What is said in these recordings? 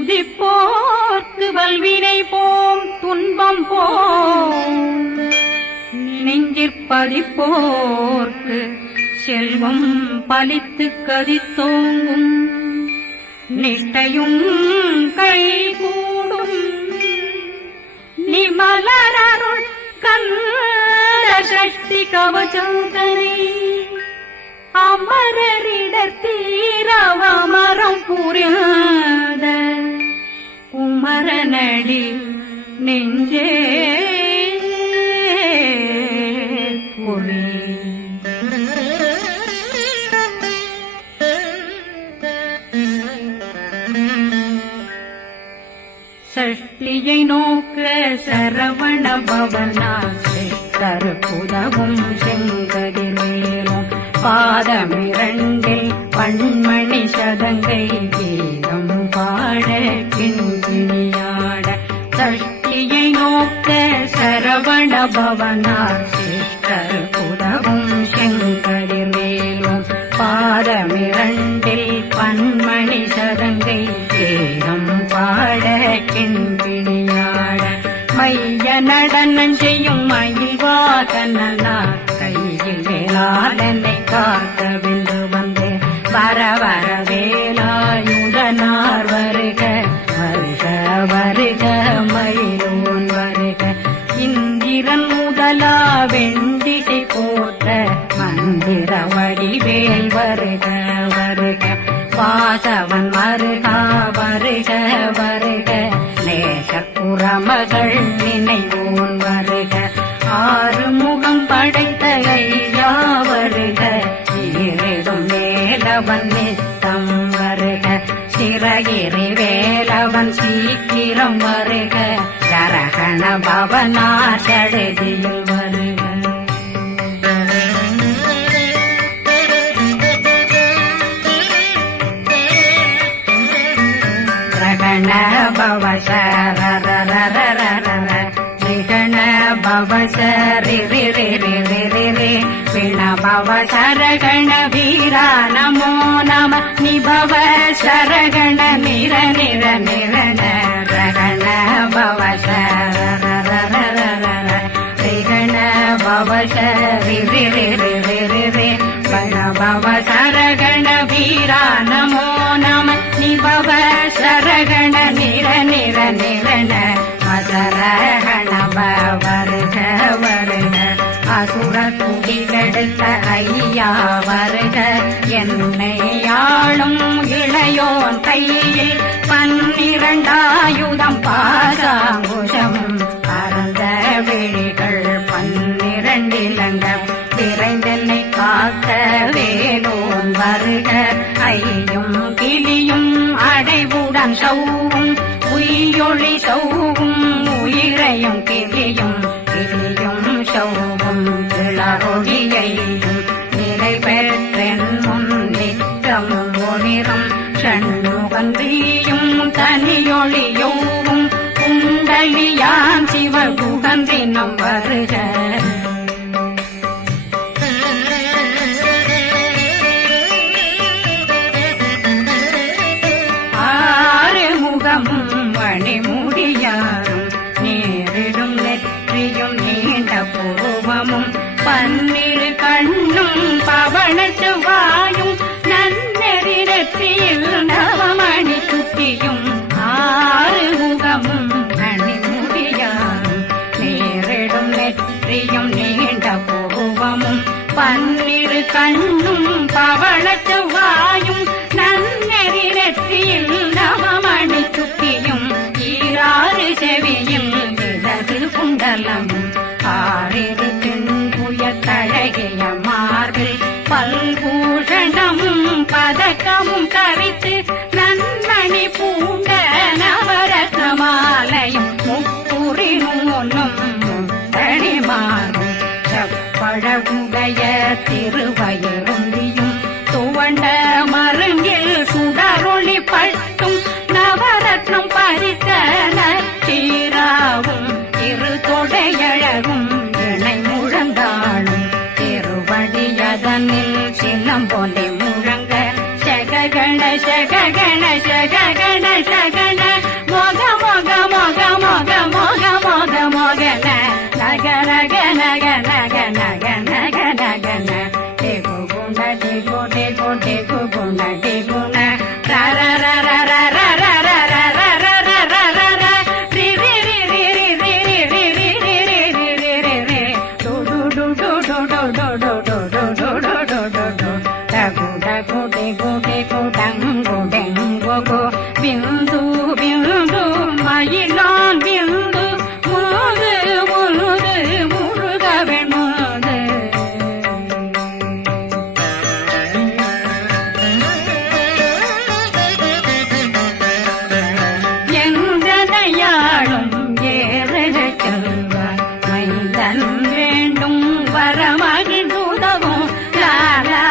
துதிப்போர்க்கு வல்வினை போம் துன்பம் போம் நெஞ்சிற்பதிப்போர்க்கு செல்வம் பலித்து கதித்தோங்கும் நிஷ்டையும் கைகூடும் நிமலரருள் கந்த சக்தி கவசந்தனை அமரரிடத்தீரவமரம் புரியாத குமரனடி நெஞ்சே பொறி சஷ்டியை நோக்க சரவண பவனாசை தருப்புதவும் செங்கதிர்வேலும் பாதமிரண்டில் பண்மணி சதங்கை கீதம் பாட கிண்கிணியாட சஷ்டியை நோக்க சரவண பவனாசை தருப்புதவும் செங்கதிர்வேலும் பாதமிரண்டில் பண்மணி சதங்கை கீதம் பாட கிண்கிணியாட மைய நடனம் செய்யும் மயில் வாகனார் கையில் வேளாளனை காக்க வென்று வந்தே வர வர வேலாயுதனார் வருக வருக வருக மயிலோன் வருக இந்திரன் முதலா வெண்டிசை போட்ட மந்திர வடிவேல் வருக வருக வாசவன் வருக வருக வருக நேசப்புறமகள் நினைவோன் வருக ஆறு முகம் படைத்த ஐயா வருக ஈரிடும் வேலவன் நித்தம் வருக சிறகிரி வேலவன் சீக்கிரம் வருக ஜரகண பவனார் சடுதியில் வருக ரகண பவசரரரரரரர ரிகண பவசரி ரி ரி ரி ரி ரி ரி விண பவசரகண வீரா நமோ நம நிபவ சரகண நிர நிர நிரண ரகண பவசரரரரரர ரிகண பவசரி ரி ரி ரி ரி ரி ரி விண பவசரகண வீரா நமோ நம நிபவ சரகண நிர நிர நிரண மசரகண வருக வருக அசுர குடிகெடுத்த ஐயா வருக என்னை ஆளும் இளையோன் கையில் 12 பாசாங்குஷம் பரந்த விழிகள் 12 இலங்க விரைந்தென்னை காக்க வேலோன் வருக ஐயும் கிளியும் அடைவுடன் சௌவும் உயிரொளி சௌவும் உயிரையும் கிளியும் கிளியும் சௌவும் கிளறொழியையும் நிலை பெற்றென் முன் நிற்கும் ஒளிரும் ஷண்முகன் வீயும் தனியொளியோவும் குண்டலியான் சிவகுகன் தினம் வருக மணிமுடியாரும் நேரிடும் நெற்றியும் நீண்ட பூவமும் 12 கண்ணும் பவனத்து வாயும் நன்னெறி நெற்றியில் நவமணி சுட்டியும் 6 முகமும் மணிமுடியாரும் நேரிடும் நெற்றியும் நீண்ட பூவமும் 12 கண்ணும் பவனத்து வாயும் நன்னெறி நெற்றியில் நவமணி சுட்டியும் 6 செவியும் விலகு குண்டலமும் 6 தின்புய தழகிய மார்பில் பல்பூஷணமும் பதக்கமும் தரித்து நன்மணி பூண்ட நவரத்ன மாலையும் முப்புரி நூலும் முத்தணிமாரும் செப்பழகுடைய திருவயருந்தியும் துவண்ட மருங்கில் சுடரொளி பட்டும் நவரத்னம் பறித்த நச்சீராவும் இரு தொடையழகும் இணை முழந்தாளும் திருவடியதனில் சிலம்பொலி முழங்க சககண சககண சககண சகண பிந்து பிந்து மயிலான் பிந்து முழுது முழுது முழுகவன் முழுது எந்தனையாளும் ஏறக செல்வார் மைந்தன் வேண்டும் வரமகிழ்ந்துதவும் லாலா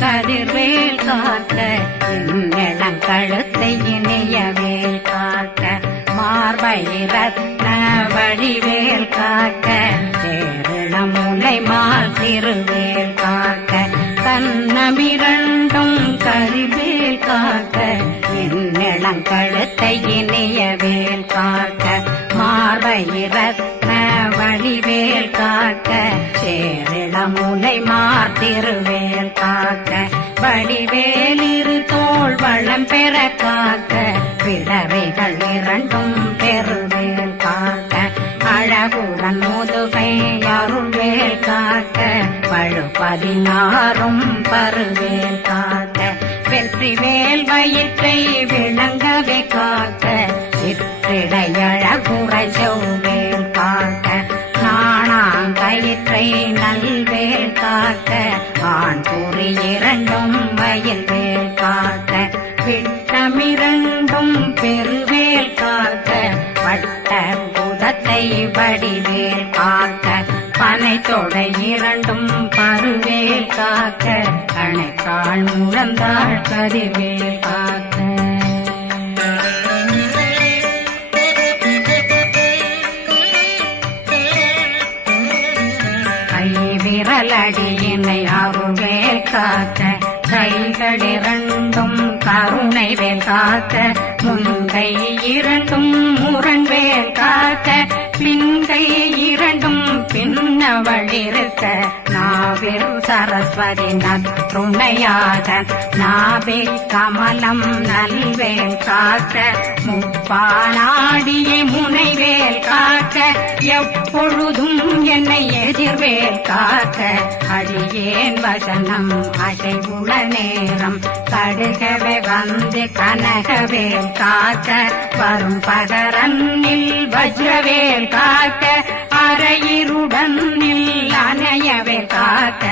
கதிர்வேல் காக்க எங்களம் கழுத்தை இணையவேல் காக்க மார்பை ரத்ன வடிவேல் காக்க சேரணம் முலை மால் திருவேல் காக்க கண்ணமிரண்டும் கதிர்வேல் காக்க எங்களம் கழுத்தை இணையவேல் காக்க மார்பை ரத்ன வடிவேல் காக்க சேரணம் முலை மால் திருவேல் காக்க வடிவேல் இரு தோள் வளம் பெற காக்க பிறவைகள் இரண்டும் பெருவேல் காக்க அழகுடன் முதுகை அருள்வேல் காக்க பழு 16 பருவேல் காக்க வெற்றிவேல் வயிற்றை விளங்கவே காக்க சிற்றிடையழகுறை செவ்வேல் காக்க நாணாங்கயிற்றை நல்வேல் காக்க ஆண் குறி இரண்டும் வயல்வேல் காக்க விட்டமிரண்டும் பெருவேல் காக்க வட்ட புதத்தை வடிவேல் காக்க பனை தொடை இரண்டும் பருவேல் காக்க கணைக்கால் முழந்தாள் கதிர்வேல் காக்க விரலடியினை அருள்வேல் காக்க கைகளிரண்டும் கருணை வேல் காக்க முன்கை இரண்டும் முரண்வேல் காக்க பின்கை இரண்டும் பின்னவளிருக்க நாவில் சரஸ்வதி நற்றுணையாக நாவே கமலம் நல்வேல் காக்க முப்பானாடியை முனைவேல் காக்க எப்பொழுதும் என்னை எதிர்வேல் காக்க அடியேன் வசனம் அசைவுள நேரம் கடுகவே வந்து கனகவேல் காக்க வரும் பகரன்னில் வஜ்ரவேல் காக்க அரையிருடன் அணையவேல் காக்க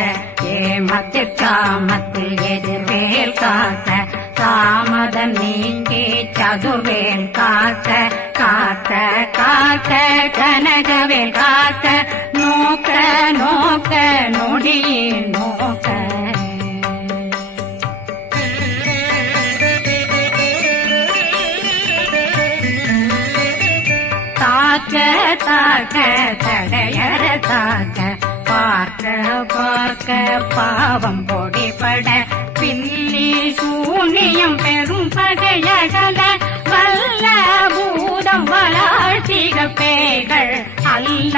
ஏமத்தில் காமத்தில் எதிர்வேல் காக்க தாமதம் நீங்கி சதுர்வேல் காக்க காக்க காக்க கனகவேல் காக்க நோக்க நோக்க நொடியில் நோக்க தாக்க தாக்க தடையற தாக்க பார்க்க பார்க்க பாவம் பொடிபட பில்லி சூனியம் பெரும் பகையகல வல்ல பூதம்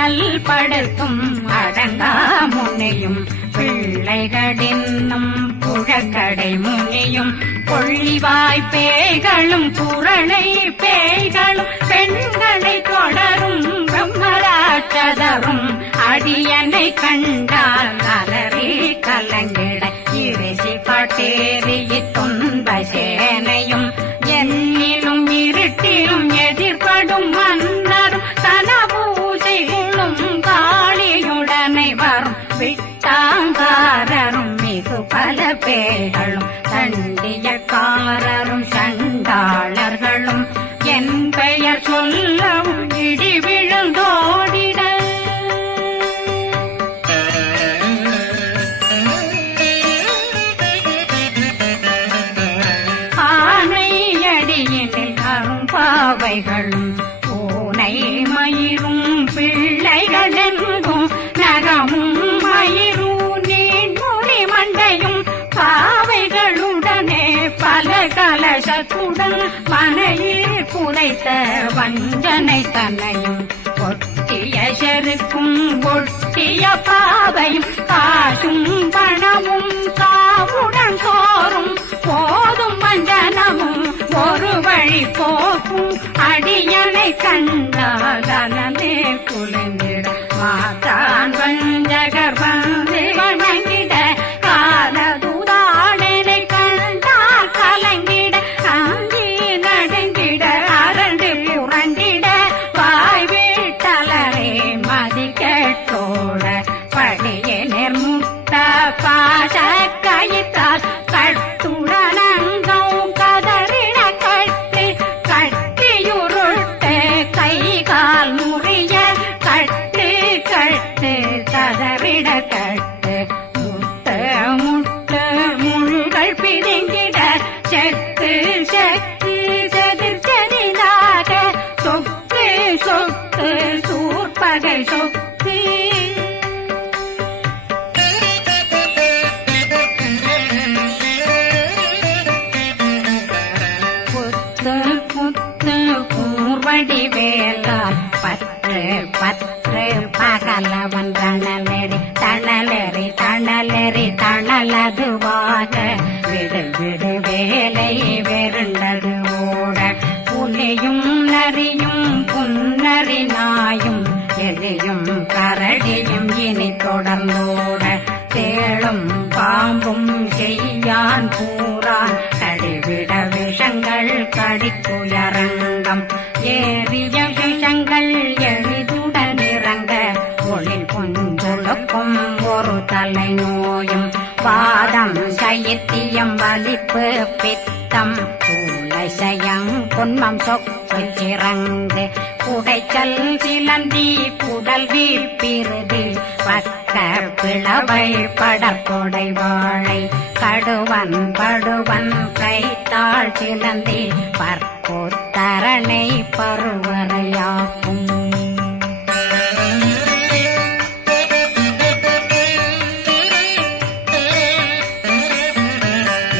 அல்லல் படுத்தும் அடங்கா முனையும் பிள்ளைகளின்னும் புழக்கடை முனியும் கொள்ளிவாய் பேய்களும் குரளை பேய்களும் பெண்களை தொடரும் பிரம்மராட்சதரும் அடியனை கண்டால் அலறி கலங்கிட இறைசி பாட்டேறிய துன்ப சேனையும் என்னிலும் இருட்டிலும் எதிர்படும் மன்னரும் தன பூஜைகளும் காளியுடனை வரும் விட்டாங்காரரும் மிகு பல பேர்களும் தண்டியக்காரரும் சண்டாளர்களும் என் பெயர் சொல்லவும் இடி விழுந்தோடிட ஆனையடியினில் அரும்பாவைகளும் பூனை மயிரும் பிள்ளைகளெங்கும் நகமும் மயிரும் நீன்மொழி மண்டையும் பாவைகளுடனே பல கலசத்துடன் மனையில் புதைத்த வஞ்சனை தன்னையும் ஒட்டிய செருக்கும் ஒட்டிய பாவையும் காசும் பணமும் சாவுடன் சோறும் போதும் வஞ்சனமும் ஒரு வழி போக்கும் அடியனை கண்டால் அனலே குளிர்ந்திட மாதான் வஞ்சகர் வந்து வணங்கிட காலதுதாடனை கண்டால் கலங்கிட அஞ்சி நடுங்கிட அரண்டு புரண்டிட வாய் வீட்டலரே மதி கேட்டோட படியே நிர்முட்ட பாச கயிற்றால் கட்டுடனங்கும் கதறிட கட்டு கட்டியுருட்டு கை கால் முறிய கட்டு கட்டு கதறிட கட்டு முட்ட முட்ட முள்கள் பிதுங்கிட செக்கு செக்கு செதிர் செதிலாக சொக்கு சொக்கு சூர்பகை சொக்கு கூர்வடி வேலால் பற்று பற்று பகலவன் தணலெறி தணலெறி தணலெறி தணலதுவாக விடு விடு வேலை வெருண்டது ஓட புலியும் நரியும் புன்னரி நாயும் எலியும் கரடியும் இனி தொடர்ந்தோட தேளும் பாம்பும் செய்யான் பூரான் கடிவிட விஷங்கள் கடித்துயரங்கம் ஏறிய விஷங்கள் எளிதுடன் இறங்க ஒளில் கொஞ்சொழுக்கும் ஒரு தலை நோயும் வாதம் சைத்தியம் வலிப்பு பித்தம் சயம் பொன்மம் சொக்கு சிறங்கு குடைச்சல் சிலந்தி குடல் வீழ்பிருதி பக்க பிளவை படற்கொடை வாழை கடுவன் படுவன் கைத்தாள் சிலந்தி பற்கோத்தரணை பருவரையாக்கும்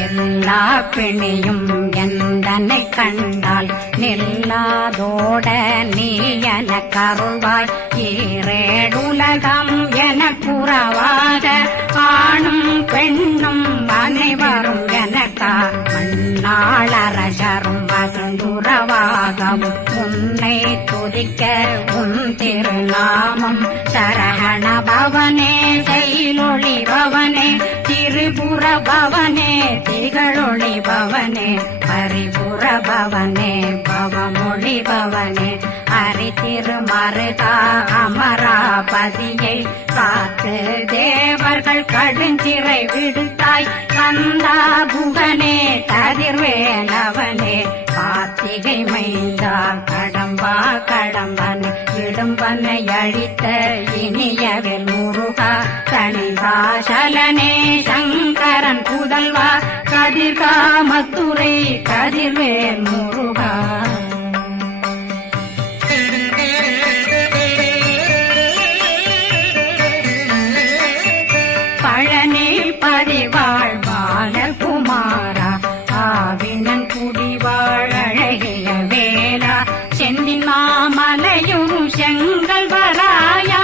எல்லா பிணியும் எந்தனை கண்டால் நில்லாதோட நீ என கருவாய் ஈரேடுலகம் என புறவாக ஆணும் பெண்ணும் அனைவரும் எனக்கா மண்ணாளரசரும் மகந்துறவாகவும் உன்னை துதிக்க உன் திருநாமம் சரகண பவனே செயலொளி பவனே திரிபுர பவனே திகழொளி பவனே பரிபுர பவனே பவமொழி பவனே அரி திருமருகா அமராபதியை காத்து தேவர்கள் கடுஞ்சிறை விடுத்தாய் கந்தா புகனே கதிர்வேலவனே கார்த்திகை மைந்தா கடம்பா கடம்பனை இடும்பனை அழித்த இனியவில் முருகா தனிவாசலனே சங்கரன் புதல்வா கதிர்காமத்துறை கதிர்வேல் முருகா பழனி பதிவாழ் பாலகுமாரா ஆவினன் குடிவாழ் அழகிய வேலா செந்தில் மாமலையும் செங்கல் வராயா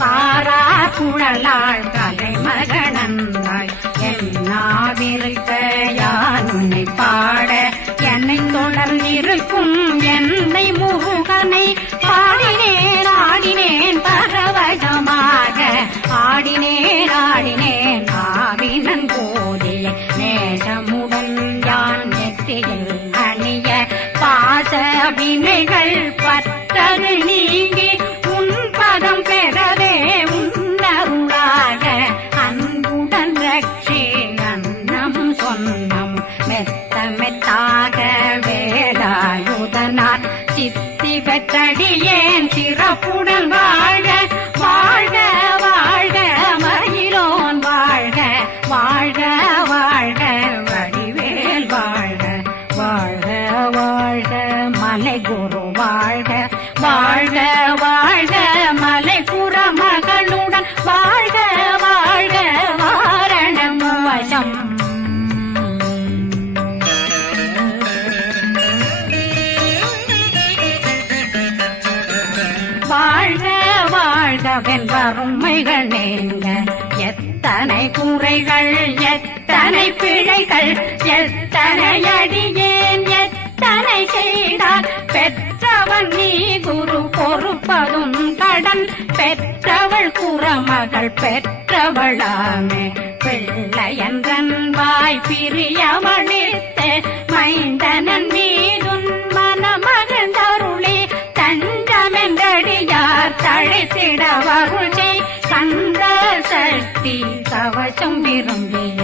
பாரா குழலாள் கலைமகனந்தாய் என்னாவிருக்க யான் உன்னை பாட என்னை தொடர்ந்திருக்கும் என்னை முருகனை பாடினேன் ஆடினேன் பரவசமாக ஆடினேன் ஆடினேன் ஆவினன் போதிய நேசமுடன் யான் நெற்றியில் அணிய பாச வினைகள் பற்றது நீங்கி உன் பதம் பெறவே உன்னருளாக அன்புடன் ரட்சி அன்னம் சொன்னம் மெத்த மெத்தாக வேலாயுதனார் சித்தி பெற்றடியேன் சிறப்புடன் வாழ்க வாழ்க வாழ்க மயிலோன் வாழ்க வாழ்க வாழ்க வடிவேல் வாழ்க வாழ்க வாழ்க மலை குரு வாழ்க வாழ்க வாழ்க மலை புற மகளுடன் வாழ்க வாழ்க வாரணம் வசம் வாழ்க வாழ்கவென் வறுமைகள் நீங்க எத்தனை குறைகள் எத்தனை பிழைகள் எத்தனை அடியேன் எத்தனை செய்தார் பெற்றவன் நீ குரு பொறுப்பதும் கடன் பெற்றவள் குறமகள் பெற்றவளாமே பிள்ளையன்றன் வாய் பிரியவழித்த மைந்தனன் மீதுன் மனமகந்தருளே தஞ்சமென்றடியார் தழைத்திட வருளை கந்த சக்தி கவசம் விரும்பிய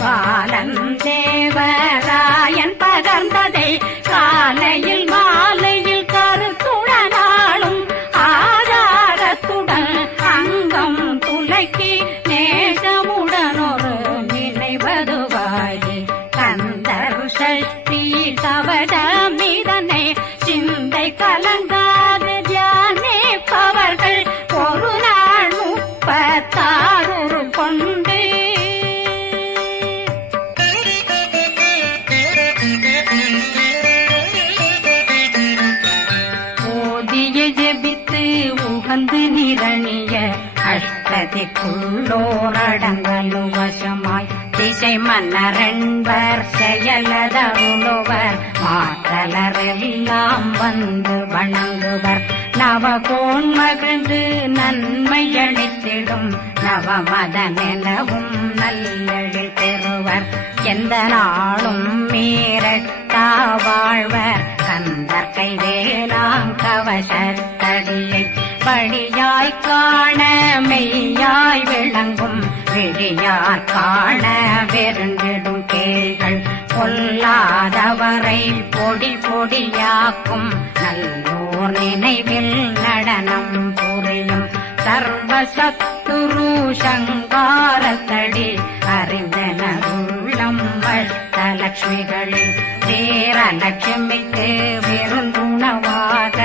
பாலன் தேவராயன் பகர்ந்ததை காலையில் மாலையில் கருத்துடனாலும் ஆதாரத்துடன் அங்கம் துலக்கி நேசமுடன் ஒரு நினைவதுவாகி கந்தர் சக்தி கவசமிதனை சிந்தை கலங்காது தியானிப்பவர்கள் ஒரு நாள் 36 கொண்டு ஓதிய ஜெபித்து உகந்து நிரணிய அஷ்டதிக்குள்ளோரடங்கலு வசமாய் திசை மன்னரென்பர் செயலதருளுவர் மாற்றலரெல்லாம் வந்து வணங்குவர் நவகோன் மகிழ்ந்து நன்மையளித்திடும் நவமதனெனவும் நல்லெழில் பெறுவர் எந்த நாளும் மீறட்டா வாழ்வர் கந்தர் கைவேலாம் கவசத்தடியை படியாய் காண மெய்யாய் விளங்கும் விழியார் காண வெருண்டிடும் கேள்கள் பொல்லாதவரை பொடி பொடியாக்கும் நல்லோர் நினைவில் நடனம் புரியும் சர்வசத்துரு சங்காரத்தடி அறிந்தனருள்ளம் வஷ்டலட்சுமிகளில் சேரலட்சுமிக்கு விருந்துணவாக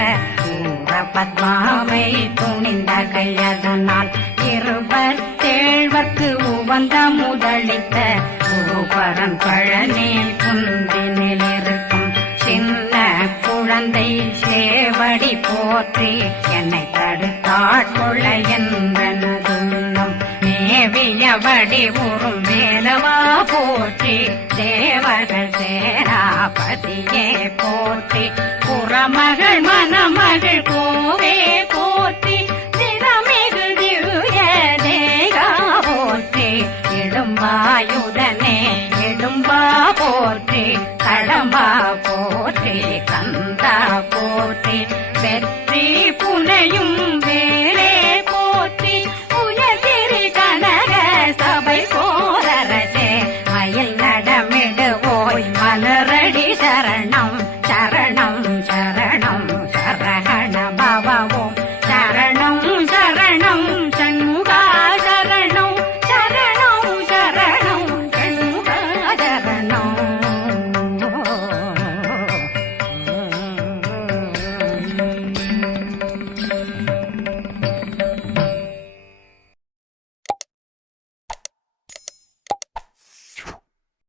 பத்மாவை துணிந்த கையதனால் 27 உவந்த முதலித்த குருபரன் பழனில் குந்தினில் இருக்கும் சின்ன குழந்தை சேவடி போற்றி என்னை தடுத்தாட்கொள்ள என்பனதுள்ளம் மேவியபடி உறும் வேலவா போற்றி தேவர்கள் சேராபதியே போற்றி புறமகள் மணமகள் கோவே போற்றி திறமிகு திவ்ய தேகா போற்றி இடும்பாயுதனே இடும்பா போற்றி கடம்பா போற்றி கந்தா போற்றி வெற்றி புனையும்